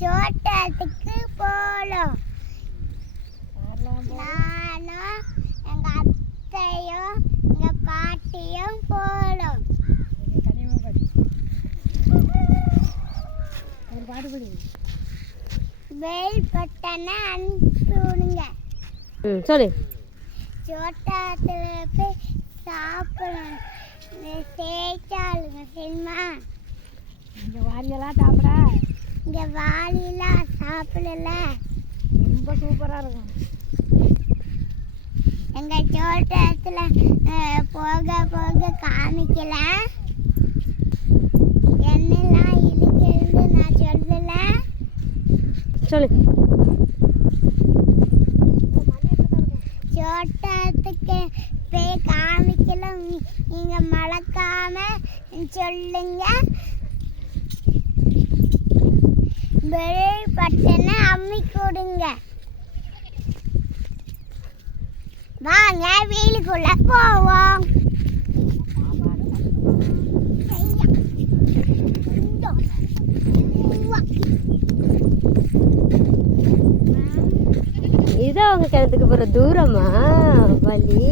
தோட்டத்துக்கு போகலாம். நானும் எங்க அத்தையும் எங்க பாட்டியும் போகலாம். வெயில் பட்டனை அனுப்பிவிடுங்க. சொல்லு. தோட்டத்தில் போய் சாப்பிடலாம். சேர்த்தாளுங்க சரிம்மா. இந்த வாரியெல்லாம் சாப்பிட இந்த வாளிலாம் சாப்பிடல. ரொம்ப சூப்பராக இருக்கும். எங்கள் தோட்டத்தில் போக போக காமிக்கல. என்னெல்லாம் இழுக்கிறது நான் சொல்லல. சொல்லு. தோட்டத்துக்கு போய் காமிக்கல. நீங்க மறக்காம சொல்லுங்க. பெல் பட்டனை அம்மி கொடுங்க. வாங்க வீட்டுக்குள்ள போவோம். இதுதான் அவங்க கிணத்துக்கு போகிற தூரமா வழி?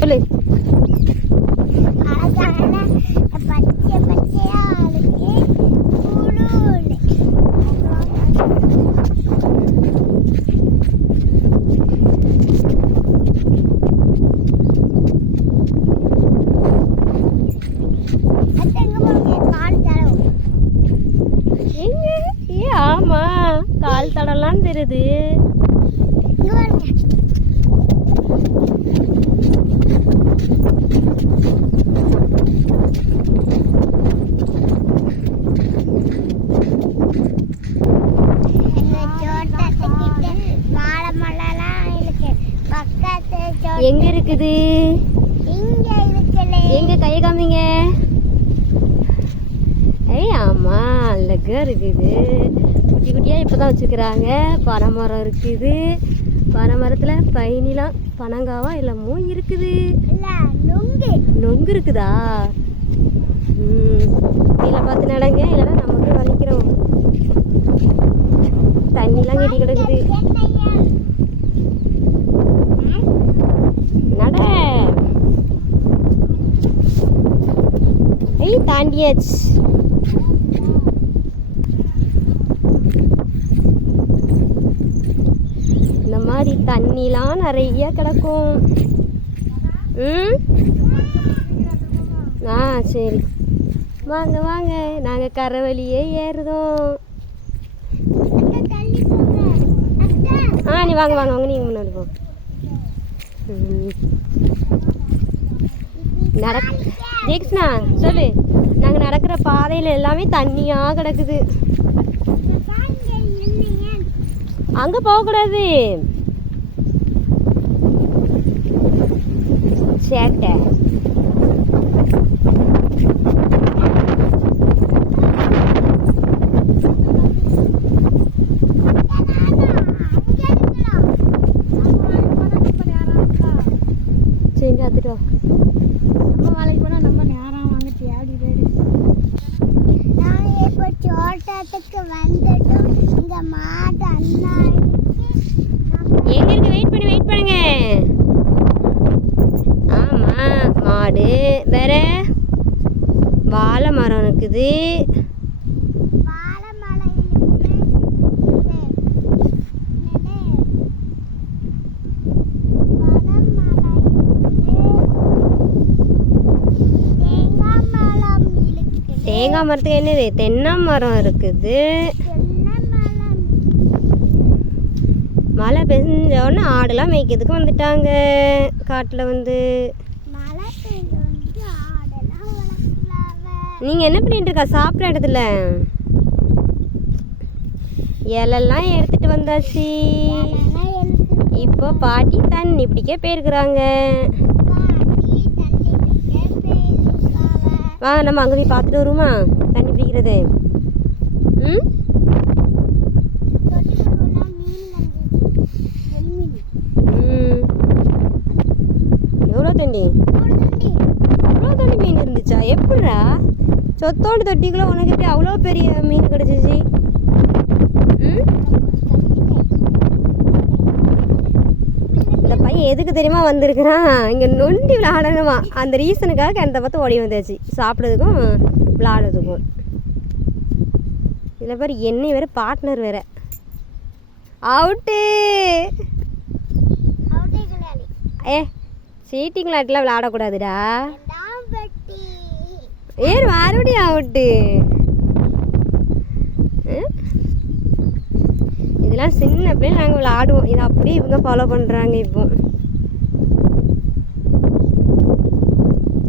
சொல்லு. பச்சை பச்சையா இருக்கு. ஆமா, கால் தடம்லாம் தெரியுது. எங்க இருக்குது? எங்க கையை காமிங்க. ஏய் ஆமா, அழகா இருக்குது. குட்டி குட்டியா இப்பதான் வச்சுக்கிறாங்க. பனை மரம் இருக்குது. பனை மரத்துல பைனிலாம் பனங்காவா எல்லாமோ இருக்குது. நொங்கு இருக்குதா? கீழே பார்த்து நடங்க, இல்லைன்னா நமக்கு வலிக்கிறோம். தண்ணிலாம் கட்டி கிடக்குது. நட. ஐய் தாண்டியாச்சு. இந்த மாதிரி தண்ணிலாம் நிறைய கிடக்கும். சரி வாங்க வாங்க, நாங்கள் கரை வழியே ஏறுதோம். நீ வாங்க வாங்க வாங்க, நீங்கள் முன்னாடி போ. ஜெக்ஸ்னா சொல்லு. நாங்கள் நடக்கிற பாதையில் எல்லாமே தண்ணியாக கிடக்குது. அங்கே போகக்கூடாது. சேட்டை. சரி பார்த்துட்டோ. நம்ம வேலைக்கு போனால் நம்ம நேரம் வாங்க தேடி தேடி. நாங்கள் இப்போ தோட்டத்துக்கு வந்துட்டோம். இங்க மாடு அண்ணா எங்க இருக்கு? வெயிட் பண்ணுங்க. ஆமா, மாடு வேற. வாழை மரம் இருக்குது. தேங்காய் மரத்துக்கு என்னது? தென்னை மரம் இருக்குது. மழை பெஞ்சோடனே ஆடெல்லாம் மேய்க்கிறதுக்கு வந்துட்டாங்க காட்டில் வந்து. நீங்கள் என்ன பண்ணிட்டு இருக்கா? சாப்பிட்ற இடத்துல இலெல்லாம் எடுத்துட்டு வந்தாச்சு. இப்போ பாட்டி தண்ணி பிடிக்க போயிருக்கிறாங்க. வாங்க நம்ம அங்கே போய் பார்த்துட்டு வருமா தண்ணி பிடிக்கிறது? எவ்வளோ தண்ணி? எவ்வளோ தண்ணி மீன் இருந்துச்சா? எப்படிடா? சொத்தோண்டு தொட்டிக்குள்ள உனக்கு எப்படி அவ்வளோ பெரிய மீன் கிடச்சிச்சு? ம், இந்த பையன் எதுக்கு தெரியுமா வந்திருக்கிறான்? இங்கே நொண்டி விளையாடணுமா, அந்த ரீசனுக்காக கிணத்தை பார்த்து ஓடி வந்தாச்சு, சாப்பிட்றதுக்கும் விளையாடுறதுக்கும். இதில் பேர் என்னை வேறு பார்ட்னர் வேறு. அவுட்டு. ஏ சீட்டிங் விளையாட்டுலாம் விளையாடக்கூடாதுடா. ஏன் மறுபடியும் அவுட்டு? இதெல்லாம் சின்ன பிள்ளை நாங்கள் விளையாடுவோம், இதை அப்படியே இவங்க ஃபாலோ பண்ணுறாங்க. இப்போ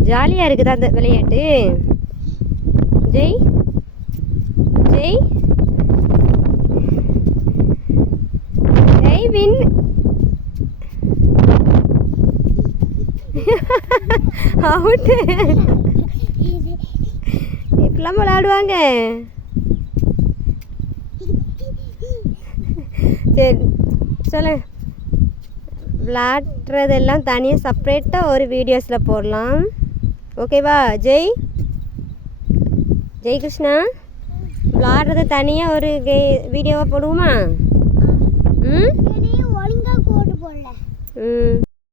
ஜாலியாக இருக்குதா அந்த விளையாட்டு? ஜெய் ஜெய் ஜெய் வின். அவுட்டு. இப்பெல்லாம் விளையாடுவாங்க. சரி சொல்லு, விளையாடுறதெல்லாம் தனியாக செப்ரேட்டாக ஒரு வீடியோஸில் போடலாம், ஓகேவா? ஜெய் ஜெய் கிருஷ்ணா, விளையாடுறத தனியாக ஒரு வீடியோவாக போடுவோமா? ம் ஒழுங்கா கோடு போடல. ம்